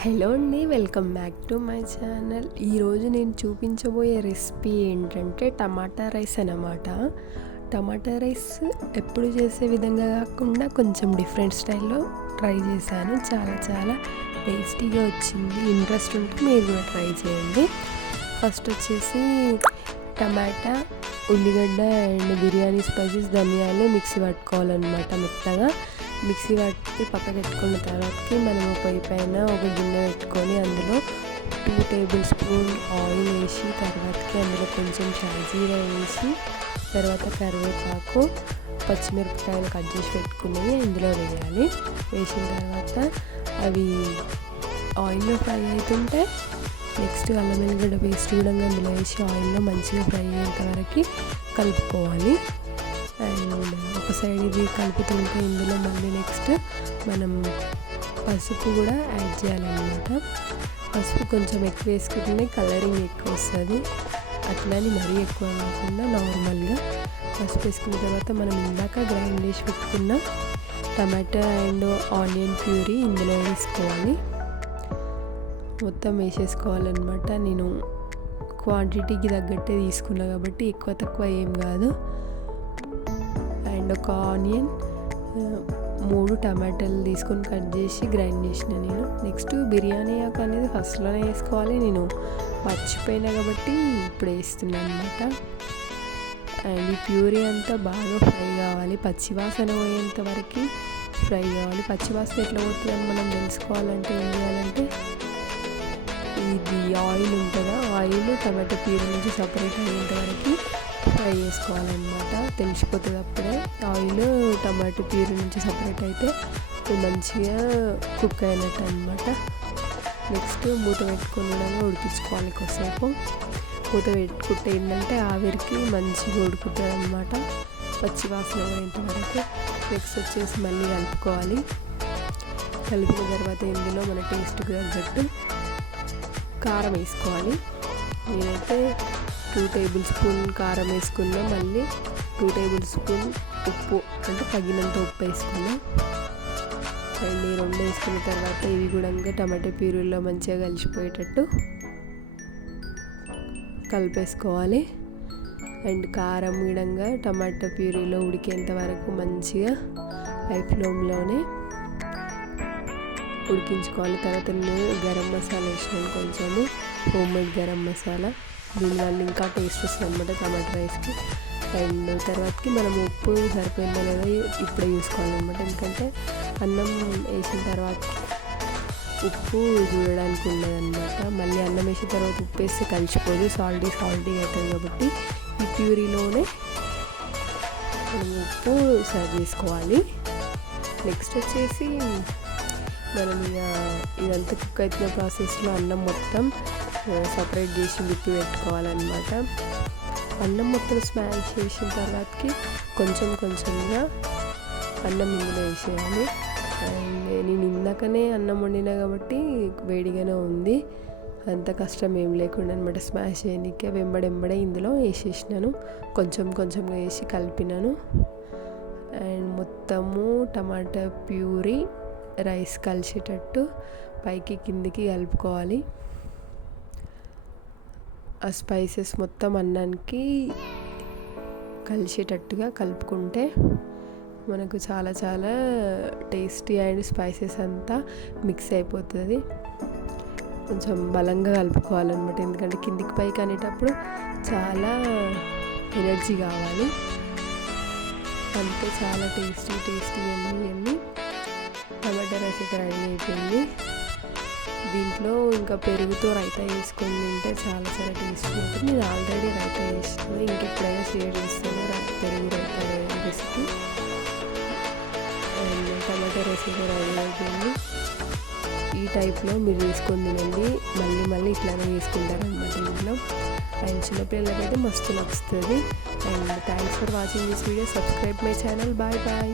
Hello అండి, welcome back to my channel. ఈరోజు నేను చూపించబోయే రెసిపీ ఏంటంటే టమాటా రైస్ అన్నమాట. టమాటా రైస్ ఎప్పుడు చేసే విధంగా కాకుండా కొంచెం డిఫరెంట్ స్టైల్లో ట్రై చేశాను. చాలా టేస్టీగా వచ్చింది. ఇంట్రెస్ట్ ఉంటే మీరు కూడా ట్రై చేయండి. ఫస్ట్ వచ్చేసి టమాటా, ఉల్లిగడ్డ అండ్ బిర్యానీ స్పైసెస్, ధనియాలు మిక్సీ పట్టుకోవాలన్నమాట. మెత్తగా మిక్సీ పట్టి పక్కన పెట్టుకున్న తర్వాతకి మనము పొయ్యి పైన ఒక గిన్నె పెట్టుకొని అందులో 2 టేబుల్ స్పూన్ ఆయిల్ వేసి తర్వాతకి అందులో కొంచెం షాజీరా వేసి తర్వాత కరివేపాకు, పచ్చిమిరపకాయలు కట్ చేసి పెట్టుకున్నవి ఇందులో వేయాలి. వేసిన తర్వాత అవి ఆయిల్లో ఫ్రై అవుతుంటే నెక్స్ట్ అల్లం వెల్లిగడ్డ పేస్ట్ కూడా అందులో వేసి ఆయిల్లో మంచిగా ఫ్రై అయ్యేంత వరకు కలుపుకోవాలి. అండ్ ఒక సైడ్ ఇది కలుపుతుంటే ఇందులో మళ్ళీ నెక్స్ట్ మనం పసుపు కూడా యాడ్ చేయాలన్నమాట. పసుపు కొంచెం ఎక్కువ వేసుకుంటే కలరింగ్ ఎక్కువ వస్తుంది. అట్లని మరీ ఎక్కువ కాకుండా నార్మల్గా పసుపు వేసుకున్న తర్వాత మనం ఇందాక గ్రైండ్ చేసి పెట్టుకున్న టమాటా అండ్ ఆనియన్ ప్యూరీ ఇందులో వేసుకోవాలి. మొత్తం వేసేసుకోవాలన్నమాట. నేను క్వాంటిటీకి తగ్గట్టే తీసుకున్నా కాబట్టి ఎక్కువ తక్కువ ఏం కాదు. అండ్ ఒక ఆనియన్, 3 టమాటాలు తీసుకొని కట్ చేసి గ్రైండ్ చేసిన నేను. నెక్స్ట్ బిర్యానీ ఆకు అనేది ఫస్ట్లోనే వేసుకోవాలి. నేను మర్చిపోయినా కాబట్టి ఇప్పుడు వేస్తున్నాను అనమాట. అండ్ ఈ ప్యూరీ అంతా బాగా ఫ్రై కావాలి, పచ్చివాసన పోయేంత వరకు ఫ్రై కావాలి. పచ్చివాసన ఎట్లా పోతుందని మనం తెలుసుకోవాలంటే ఏం చేయాలంటే ఇది ఆయిల్ ఉంటుందా, ఆయిల్ టమాటో ప్యూరీ నుంచి సపరేట్ అయ్యేంత వరకు ఫ్రై చేసుకోవాలన్నమాట. తెలిసిపోతుంది అప్పుడే. ఆయిల్ టమాటో ప్యూరీ నుంచి సపరేట్ అయితే మంచిగా కుక్ అయినట్టు అనమాట. నెక్స్ట్ మూత పెట్టుకొని ఉడికించుకోవాలి కొద్దిసేపు. మూత పెట్టుకుంటే ఏంటంటే ఆవిరికి మంచిగా ఉడుకుతుంది అనమాట, పచ్చి వాసన పోయేంత వరకు. నెక్స్ట్ వచ్చేసి మళ్ళీ కలుపుకోవాలి. కలిపిన తర్వాత ఇందులో మన టేస్ట్కి తగ్గట్టు కారం వేసుకోవాలి. నేనైతే 2 టేబుల్ స్పూన్ కారం వేసుకున్నా, మళ్ళీ 2 టేబుల్ స్పూన్ ఉప్పు అంటే తగినంత ఉప్పు వేసుకున్నా. అండ్ ఈ 2 వేసుకున్న తర్వాత ఇవి కూడా టమాటో ప్యూరీలో మంచిగా కలిసిపోయేటట్టు కలిపేసుకోవాలి. అండ్ కారం విడంగా టమాటో ప్యూరీలో ఉడికేంత వరకు మంచిగా హై ఫ్లేమ్లోనే ఉడికించుకోవాలి. తర్వాత నేను గరం మసాలా వేసినాను, కొంచెము హోమ్మేడ్ గరం మసాలా. దీనివల్ల ఇంకా టేస్ట్ వస్తుంది అనమాట టమాటో రైస్కి. అండ్ తర్వాతకి మనం ఉప్పు సరిపోయిందో లేదో ఇప్పుడే చూసుకోవాలన్నమాట. ఎందుకంటే అన్నం వేసిన తర్వాత ఉప్పు చూడడానికి ఉండదన్నమాట. మళ్ళీ అన్నం వేసిన తర్వాత ఉప్పు వేస్తే కలిసిపోదు, సాల్టీ అవుతుంది. కాబట్టి ఈ ప్యూరీలోనే మనం ఉప్పు సర్వ్ చేసుకోవాలి. నెక్స్ట్ వచ్చేసి మనం ఇదంతా కుక్ అవుతున్న ప్రాసెస్లో అన్నం మొత్తం సపరేట్ చేసి విప్పి పెట్టుకోవాలన్నమాట. అన్నం మొత్తం స్మాష్ చేసిన తర్వాతకి కొంచెంగా అన్నం ఇందులో వేసేయాలి. అండ్ నేను ఇందాకనే అన్నం వండినా కాబట్టి వేడిగానే ఉంది, అంత కష్టం ఏం లేకుండా అనమాట స్మాష్ చేయడానికి. వెంబడే ఇందులో వేసేసినాను, కొంచెంగా వేసి కలిపినాను. అండ్ మొత్తము టమాటా ప్యూరీ రైస్ కలిసేటట్టు పైకి కిందికి కలుపుకోవాలి. ఆ స్పైసెస్ మొత్తం అన్నానికి కలిసేటట్టుగా కలుపుకుంటే మనకు చాలా టేస్టీ అండ్ స్పైసెస్ అంతా మిక్స్ అయిపోతుంది. కొంచెం బలంగా కలుపుకోవాలన్నమాట, ఎందుకంటే కిందికి పైకి అనేటప్పుడు చాలా ఎనర్జీ కావాలి. అంతే, చాలా టేస్టీ ఎమ్మి టమాటా రైస్ అయితే రెడీ అయిపోయింది. దీంట్లో ఇంకా పెరుగుతో రైతా వేసుకొని తింటే చాలా టేస్టీ ఉంటుంది. నేను ఆల్రెడీ రైతా చేస్తాను, ఇంకెప్పుడైనా షేర్ చేస్తాను పెరుగు raita recipe. And tomato rice అయితే రెడీ అయిపోయింది. ఈ టైప్లో మీరు చేసుకొని తినండి, మళ్ళీ ఇట్లానే చేసుకుంటారనమాట ఇంట్లో. అండ్ చిన్నపిల్లలకైతే మస్తు నచ్చుతుంది. And thanks for watching this video. Subscribe my channel. Bye.